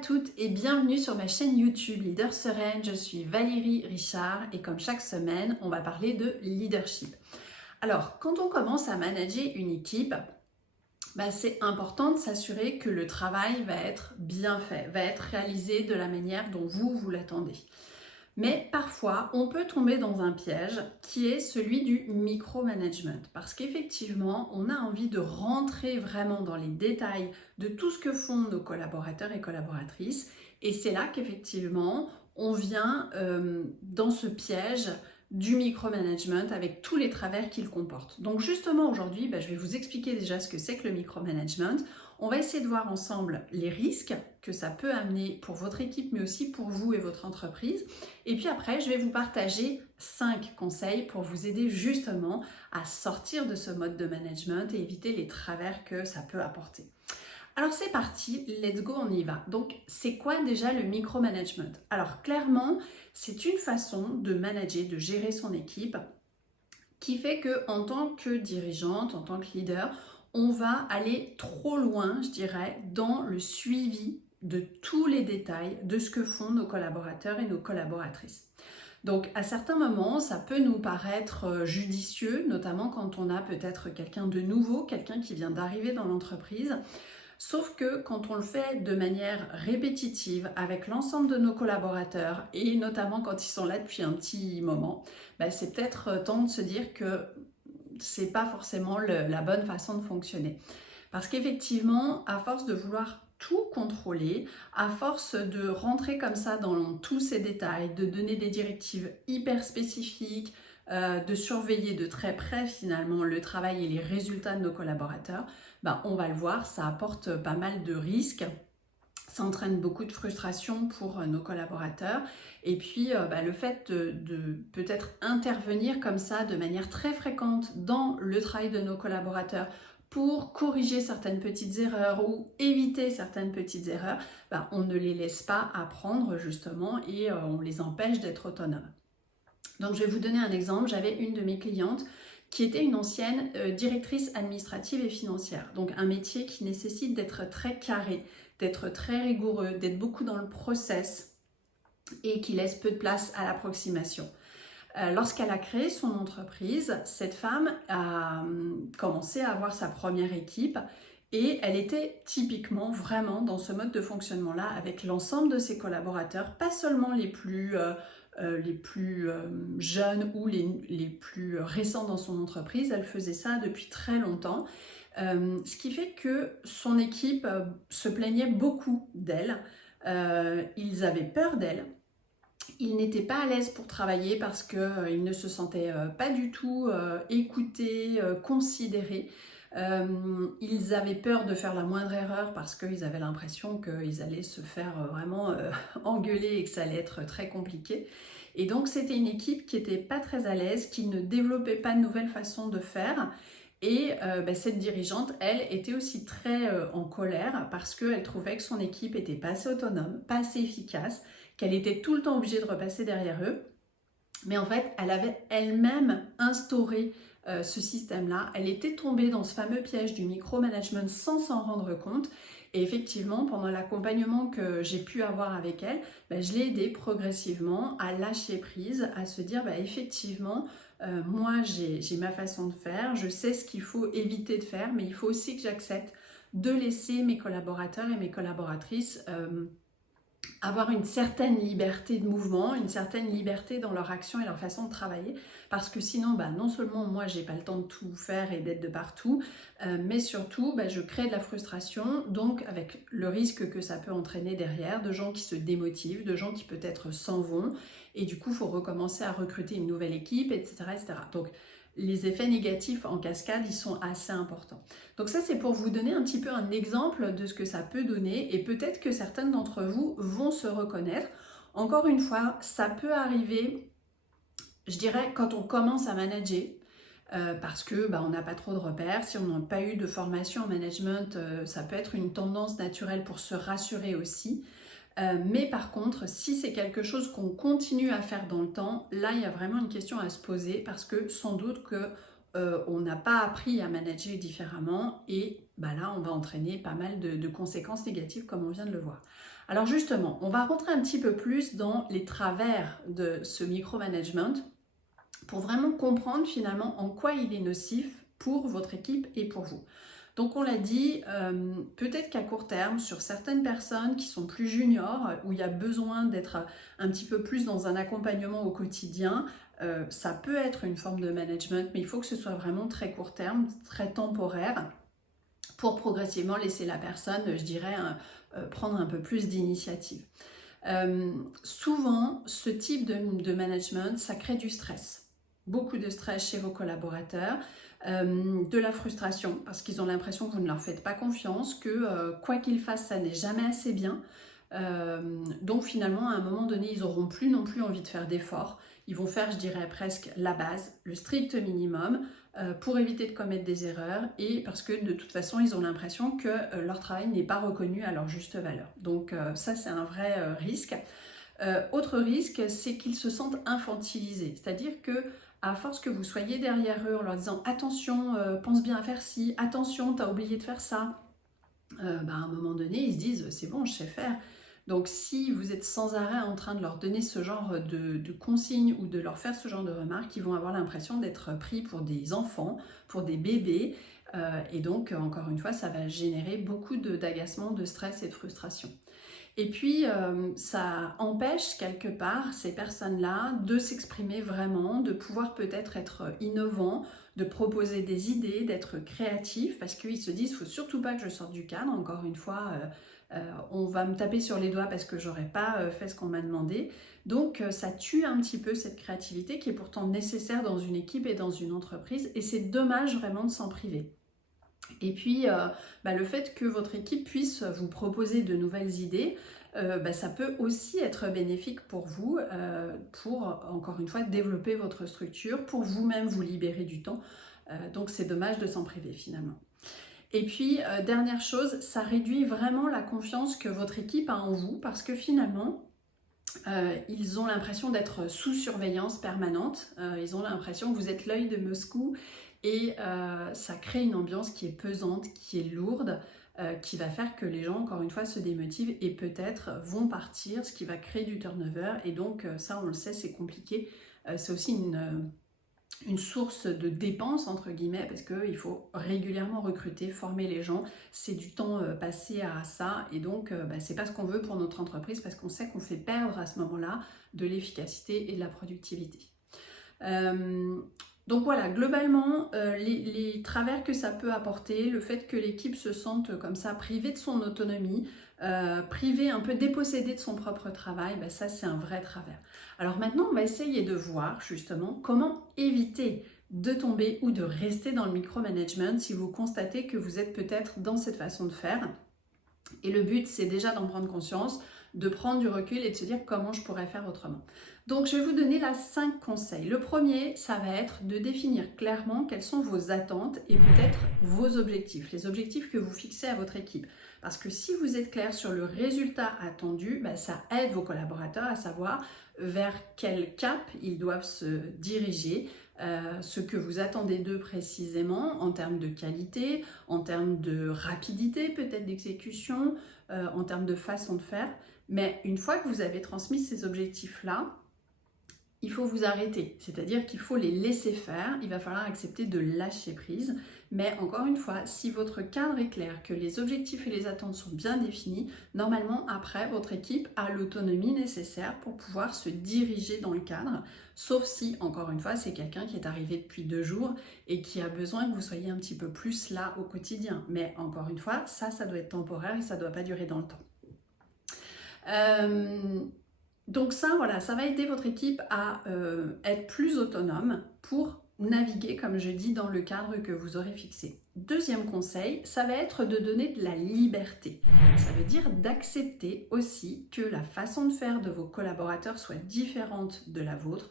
toutes et bienvenue sur ma chaîne YouTube Leader Sereine. Je suis Valérie Richard et comme chaque semaine, on va parler de leadership. Alors, quand on commence à manager une équipe, c'est important de s'assurer que le travail va être bien fait, va être réalisé de la manière dont vous l'attendez. Mais parfois, on peut tomber dans un piège qui est celui du micromanagement. Parce qu'effectivement, on a envie de rentrer vraiment dans les détails de tout ce que font nos collaborateurs et collaboratrices. Et c'est là qu'effectivement, on vient dans ce piège du micromanagement avec tous les travers qu'il comporte. Donc justement aujourd'hui, je vais vous expliquer déjà ce que c'est que le micromanagement. On va essayer de voir ensemble les risques que ça peut amener pour votre équipe, mais aussi pour vous et votre entreprise. Et puis après, je vais vous partager 5 conseils pour vous aider justement à sortir de ce mode de management et éviter les travers que ça peut apporter. Alors c'est parti, let's go, on y va. Donc c'est quoi déjà le micromanagement? Alors clairement, c'est une façon de manager, de gérer son équipe qui fait que en tant que dirigeante, en tant que leader, on va aller trop loin, je dirais, dans le suivi de tous les détails de ce que font nos collaborateurs et nos collaboratrices. Donc à certains moments, ça peut nous paraître judicieux, notamment quand on a peut-être quelqu'un de nouveau, quelqu'un qui vient d'arriver dans l'entreprise. Sauf que quand on le fait de manière répétitive avec l'ensemble de nos collaborateurs et notamment quand ils sont là depuis un petit moment, c'est peut-être temps de se dire que c'est pas forcément la bonne façon de fonctionner. Parce qu'effectivement, à force de vouloir tout contrôler, à force de rentrer comme ça dans tous ces détails, de donner des directives hyper spécifiques, de surveiller de très près finalement le travail et les résultats de nos collaborateurs, on va le voir, ça apporte pas mal de risques. Ça entraîne beaucoup de frustration pour nos collaborateurs et puis le fait de peut-être intervenir comme ça de manière très fréquente dans le travail de nos collaborateurs pour corriger certaines petites erreurs ou éviter certaines petites erreurs, on ne les laisse pas apprendre justement et on les empêche d'être autonomes. Donc je vais vous donner un exemple, j'avais une de mes clientes qui était une ancienne directrice administrative et financière, donc un métier qui nécessite d'être très carré, d'être très rigoureux, d'être beaucoup dans le process et qui laisse peu de place à l'approximation. Lorsqu'elle a créé son entreprise, cette femme a commencé à avoir sa première équipe et elle était typiquement vraiment dans ce mode de fonctionnement-là avec l'ensemble de ses collaborateurs, pas seulement les plus jeunes ou les plus récents dans son entreprise. Elle faisait ça depuis très longtemps. Ce qui fait que son équipe se plaignait beaucoup d'elle. Ils avaient peur d'elle. Ils n'étaient pas à l'aise pour travailler parce qu'ils ne se sentaient pas du tout écoutés, considérés. Ils avaient peur de faire la moindre erreur parce qu'ils avaient l'impression qu'ils allaient se faire vraiment engueuler et que ça allait être très compliqué. Et donc c'était une équipe qui n'était pas très à l'aise, qui ne développait pas de nouvelles façons de faire. Et cette dirigeante, elle, était aussi très en colère parce qu'elle trouvait que son équipe était pas assez autonome, pas assez efficace, qu'elle était tout le temps obligée de repasser derrière eux. Mais en fait, elle avait elle-même instauré ce système-là. Elle était tombée dans ce fameux piège du micromanagement sans s'en rendre compte. Et effectivement, pendant l'accompagnement que j'ai pu avoir avec elle, je l'ai aidée progressivement à lâcher prise, à se dire effectivement, moi j'ai ma façon de faire, je sais ce qu'il faut éviter de faire, mais il faut aussi que j'accepte de laisser mes collaborateurs et mes collaboratrices avoir une certaine liberté de mouvement, une certaine liberté dans leur action et leur façon de travailler, parce que sinon, non seulement moi j'ai pas le temps de tout faire et d'être de partout, mais surtout je crée de la frustration, donc avec le risque que ça peut entraîner derrière, de gens qui se démotivent, de gens qui peut-être s'en vont, et du coup il faut recommencer à recruter une nouvelle équipe, etc. etc. Donc les effets négatifs en cascade, ils sont assez importants. Donc ça, c'est pour vous donner un petit peu un exemple de ce que ça peut donner et peut-être que certaines d'entre vous vont se reconnaître. Encore une fois, ça peut arriver, je dirais, quand on commence à manager, parce que on n'a pas trop de repères. Si on n'a pas eu de formation en management, ça peut être une tendance naturelle pour se rassurer aussi. Mais par contre, si c'est quelque chose qu'on continue à faire dans le temps, là il y a vraiment une question à se poser parce que sans doute qu'on n'a pas appris à manager différemment et là on va entraîner pas mal de conséquences négatives comme on vient de le voir. Alors justement, on va rentrer un petit peu plus dans les travers de ce micromanagement pour vraiment comprendre finalement en quoi il est nocif pour votre équipe et pour vous. Donc on l'a dit, peut-être qu'à court terme, sur certaines personnes qui sont plus juniors, où il y a besoin d'être un petit peu plus dans un accompagnement au quotidien, ça peut être une forme de management, mais il faut que ce soit vraiment très court terme, très temporaire, pour progressivement laisser la personne, je dirais, prendre un peu plus d'initiative. Souvent, ce type de management, ça crée du stress. Beaucoup de stress chez vos collaborateurs, de la frustration parce qu'ils ont l'impression que vous ne leur faites pas confiance, que quoi qu'ils fassent, ça n'est jamais assez bien. Donc finalement, à un moment donné, ils n'auront plus non plus envie de faire d'efforts. Ils vont faire, je dirais, presque la base, le strict minimum, pour éviter de commettre des erreurs et parce que de toute façon, ils ont l'impression que leur travail n'est pas reconnu à leur juste valeur. Donc ça, c'est un vrai risque. Autre risque, c'est qu'ils se sentent infantilisés, c'est-à-dire que à force que vous soyez derrière eux en leur disant attention, pense bien à faire ci, attention, t'as oublié de faire ça, à un moment donné, ils se disent c'est bon, je sais faire. Donc si vous êtes sans arrêt en train de leur donner ce genre de consignes ou de leur faire ce genre de remarques, ils vont avoir l'impression d'être pris pour des enfants, pour des bébés, et donc encore une fois, ça va générer beaucoup d'agacement, de stress et de frustration. Et puis, ça empêche quelque part ces personnes-là de s'exprimer vraiment, de pouvoir peut-être être innovants, de proposer des idées, d'être créatifs, parce qu'ils se disent, il ne faut surtout pas que je sorte du cadre. Encore une fois, on va me taper sur les doigts parce que je n'aurais pas fait ce qu'on m'a demandé. Donc, ça tue un petit peu cette créativité qui est pourtant nécessaire dans une équipe et dans une entreprise. Et c'est dommage vraiment de s'en priver. Et puis, le fait que votre équipe puisse vous proposer de nouvelles idées, ça peut aussi être bénéfique pour vous, pour, encore une fois, développer votre structure, pour vous-même vous libérer du temps. Donc, c'est dommage de s'en priver finalement. Et puis, dernière chose, ça réduit vraiment la confiance que votre équipe a en vous, parce que finalement, ils ont l'impression d'être sous surveillance permanente, ils ont l'impression que vous êtes l'œil de Moscou et ça crée une ambiance qui est pesante, qui est lourde, qui va faire que les gens, encore une fois, se démotivent et peut-être vont partir, ce qui va créer du turnover et donc ça, on le sait, c'est compliqué. C'est aussi une source de dépenses entre guillemets parce qu'il faut régulièrement recruter, former les gens, c'est du temps passé à ça et donc c'est pas ce qu'on veut pour notre entreprise parce qu'on sait qu'on fait perdre à ce moment-là de l'efficacité et de la productivité. Donc voilà, globalement, les travers que ça peut apporter, le fait que l'équipe se sente comme ça privée de son autonomie, privée, un peu dépossédée de son propre travail, ça c'est un vrai travers. Alors maintenant, on va essayer de voir justement comment éviter de tomber ou de rester dans le micromanagement si vous constatez que vous êtes peut-être dans cette façon de faire. Et le but, c'est déjà d'en prendre conscience, de prendre du recul et de se dire comment je pourrais faire autrement. Donc, je vais vous donner là 5 conseils. Le premier, ça va être de définir clairement quelles sont vos attentes et peut-être vos objectifs, les objectifs que vous fixez à votre équipe. Parce que si vous êtes clair sur le résultat attendu, ça aide vos collaborateurs à savoir vers quel cap ils doivent se diriger, ce que vous attendez d'eux précisément en termes de qualité, en termes de rapidité peut-être d'exécution, en termes de façon de faire. Mais une fois que vous avez transmis ces objectifs-là, il faut vous arrêter, c'est-à-dire qu'il faut les laisser faire, il va falloir accepter de lâcher prise. Mais encore une fois, si votre cadre est clair, que les objectifs et les attentes sont bien définis, normalement après, votre équipe a l'autonomie nécessaire pour pouvoir se diriger dans le cadre, sauf si, encore une fois, c'est quelqu'un qui est arrivé depuis 2 jours et qui a besoin que vous soyez un petit peu plus là au quotidien. Mais encore une fois, ça doit être temporaire et ça ne doit pas durer dans le temps. Donc ça, voilà, ça va aider votre équipe à être plus autonome pour naviguer, comme je dis, dans le cadre que vous aurez fixé. Deuxième conseil, ça va être de donner de la liberté. Ça veut dire d'accepter aussi que la façon de faire de vos collaborateurs soit différente de la vôtre,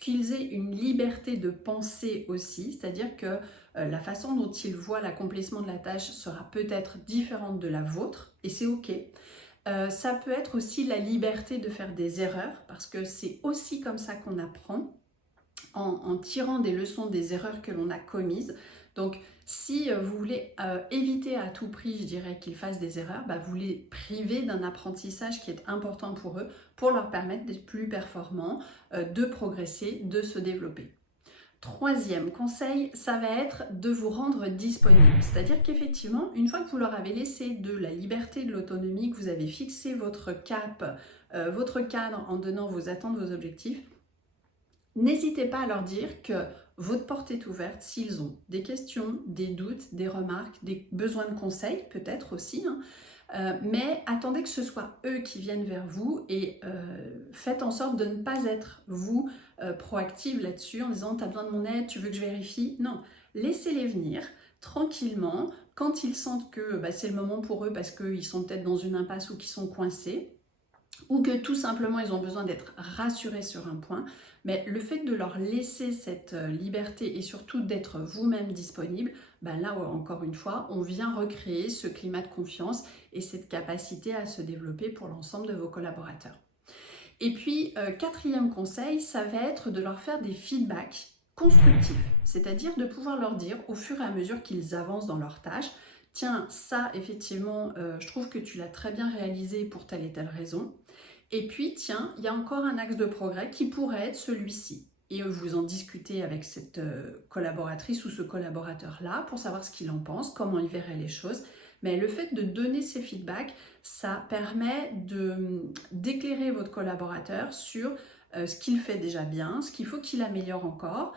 qu'ils aient une liberté de penser aussi, c'est-à-dire que la façon dont ils voient l'accomplissement de la tâche sera peut-être différente de la vôtre, et c'est ok. Ça peut être aussi la liberté de faire des erreurs, parce que c'est aussi comme ça qu'on apprend. en tirant des leçons des erreurs que l'on a commises. Donc, si vous voulez éviter à tout prix, je dirais, qu'ils fassent des erreurs, vous les privez d'un apprentissage qui est important pour eux, pour leur permettre d'être plus performants, de progresser, de se développer. Troisième conseil, ça va être de vous rendre disponible. C'est-à-dire qu'effectivement, une fois que vous leur avez laissé de la liberté, de l'autonomie, que vous avez fixé votre cap, votre cadre en donnant vos attentes, vos objectifs, n'hésitez pas à leur dire que votre porte est ouverte s'ils ont des questions, des doutes, des remarques, des besoins de conseils peut-être aussi, mais attendez que ce soit eux qui viennent vers vous et faites en sorte de ne pas être vous proactive là-dessus en disant t'as besoin de mon aide, tu veux que je vérifie. Non, laissez-les venir tranquillement quand ils sentent que c'est le moment pour eux parce qu'ils sont peut-être dans une impasse ou qu'ils sont coincés, ou que tout simplement ils ont besoin d'être rassurés sur un point, mais le fait de leur laisser cette liberté et surtout d'être vous-même disponible, là encore une fois, on vient recréer ce climat de confiance et cette capacité à se développer pour l'ensemble de vos collaborateurs. Et puis, quatrième conseil, ça va être de leur faire des feedbacks constructifs, c'est-à-dire de pouvoir leur dire au fur et à mesure qu'ils avancent dans leurs tâches, tiens, ça effectivement, je trouve que tu l'as très bien réalisé pour telle et telle raison. Et puis, tiens, il y a encore un axe de progrès qui pourrait être celui-ci. Et vous en discutez avec cette collaboratrice ou ce collaborateur-là pour savoir ce qu'il en pense, comment il verrait les choses. Mais le fait de donner ces feedbacks, ça permet d'éclairer votre collaborateur sur ce qu'il fait déjà bien, ce qu'il faut qu'il améliore encore,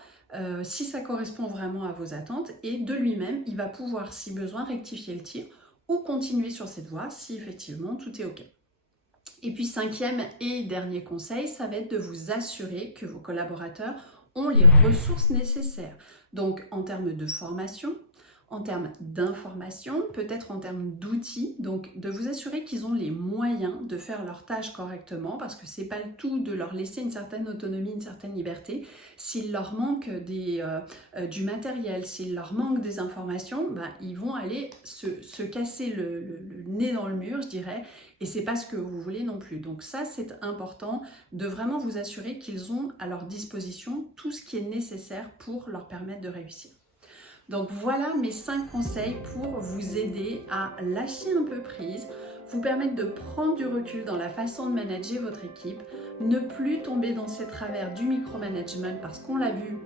si ça correspond vraiment à vos attentes, et de lui-même, il va pouvoir, si besoin, rectifier le tir ou continuer sur cette voie si effectivement tout est OK. Et puis cinquième et dernier conseil, ça va être de vous assurer que vos collaborateurs ont les ressources nécessaires. Donc en termes de formation, en termes d'information, peut-être en termes d'outils, donc de vous assurer qu'ils ont les moyens de faire leurs tâches correctement, parce que c'est pas le tout de leur laisser une certaine autonomie, une certaine liberté. S'il leur manque du matériel, s'il leur manque des informations, ils vont aller se casser le nez dans le mur, je dirais, et c'est pas ce que vous voulez non plus. Donc ça, c'est important de vraiment vous assurer qu'ils ont à leur disposition tout ce qui est nécessaire pour leur permettre de réussir. Donc voilà mes 5 conseils pour vous aider à lâcher un peu prise, vous permettre de prendre du recul dans la façon de manager votre équipe, ne plus tomber dans ces travers du micromanagement parce qu'on l'a vu,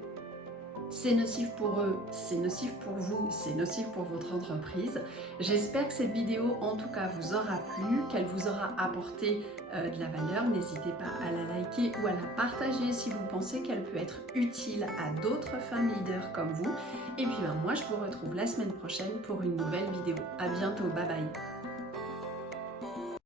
c'est nocif pour eux, c'est nocif pour vous, c'est nocif pour votre entreprise. J'espère que cette vidéo en tout cas vous aura plu, qu'elle vous aura apporté de la valeur. N'hésitez pas à la liker ou à la partager si vous pensez qu'elle peut être utile à d'autres femmes leaders comme vous. Et puis moi je vous retrouve la semaine prochaine pour une nouvelle vidéo. À bientôt, bye bye.